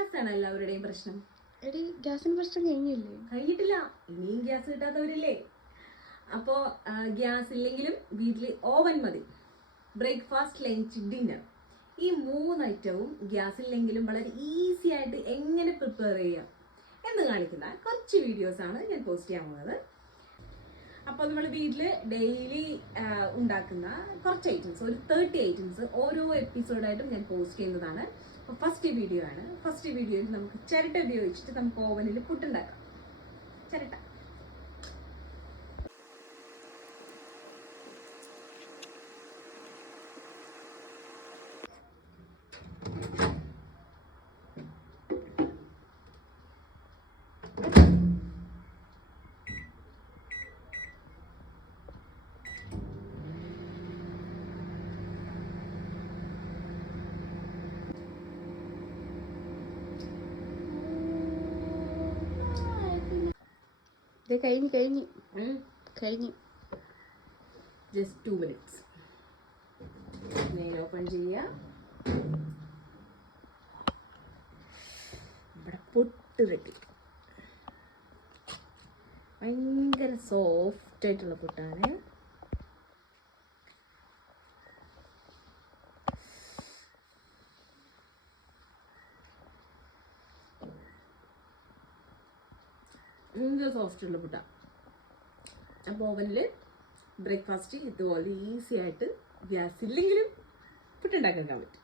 Gas ആണ് എല്ലാവരുടെയും പ്രശ്നം. എടി ഗ്യാസിന് പ്രശ്നം കഴിഞ്ഞിട്ടില്ല, ഇനിയും ഗ്യാസ് കിട്ടാത്തവരില്ലേ? അപ്പോൾ ഗ്യാസ് ഇല്ലെങ്കിലും വീട്ടിൽ ഓവൻ മതി. ബ്രേക്ക്ഫാസ്റ്റ്, ലഞ്ച്, ഡിന്നർ, ഈ 3 ഐറ്റവും ഗ്യാസ് ഇല്ലെങ്കിലും വളരെ ഈസി ആയിട്ട് എങ്ങനെ പ്രിപ്പയർ ചെയ്യാം എന്ന് കാണിക്കുന്ന കുറച്ച് വീഡിയോസാണ് ഞാൻ പോസ്റ്റ് ചെയ്യാൻ പോകുന്നത്. അപ്പോൾ നമ്മൾ വീട്ടിൽ ഡെയിലി ഉണ്ടാക്കുന്ന കുറച്ച് ഐറ്റംസ്, ഒരു 30 ഐറ്റംസ് ഓരോ എപ്പിസോഡായിട്ടും ഞാൻ പോസ്റ്റ് ചെയ്യുന്നതാണ്. അപ്പോൾ ഫസ്റ്റ് വീഡിയോ ആണ്. ഫസ്റ്റ് വീഡിയോയിൽ നമുക്ക് ചിരട്ട ഉപയോഗിച്ചിട്ട് നമുക്ക് ഓവനിൽ പുട്ടുണ്ടാക്കാം. ചിരട്ട കഴിഞ്ഞു. Just 2 minutes. നേരെ ഓപ്പൺ ചെയ്യുക. ഇവിടെ പൊട്ട് റെഡി. ഭയങ്കര സോഫ്റ്റ് ആയിട്ടുള്ള പൊട്ടാണ്. ഭയങ്കര സോഫ്റ്റ് ഉള്ള പുട്ട. അപ്പോൾ ഓവനിൽ ബ്രേക്ക്ഫാസ്റ്റ് ഇതുപോലെ ഈസി ആയിട്ട് ഗ്യാസ് ഇല്ലെങ്കിലും പുട്ടുണ്ടാക്കാൻ പറ്റും.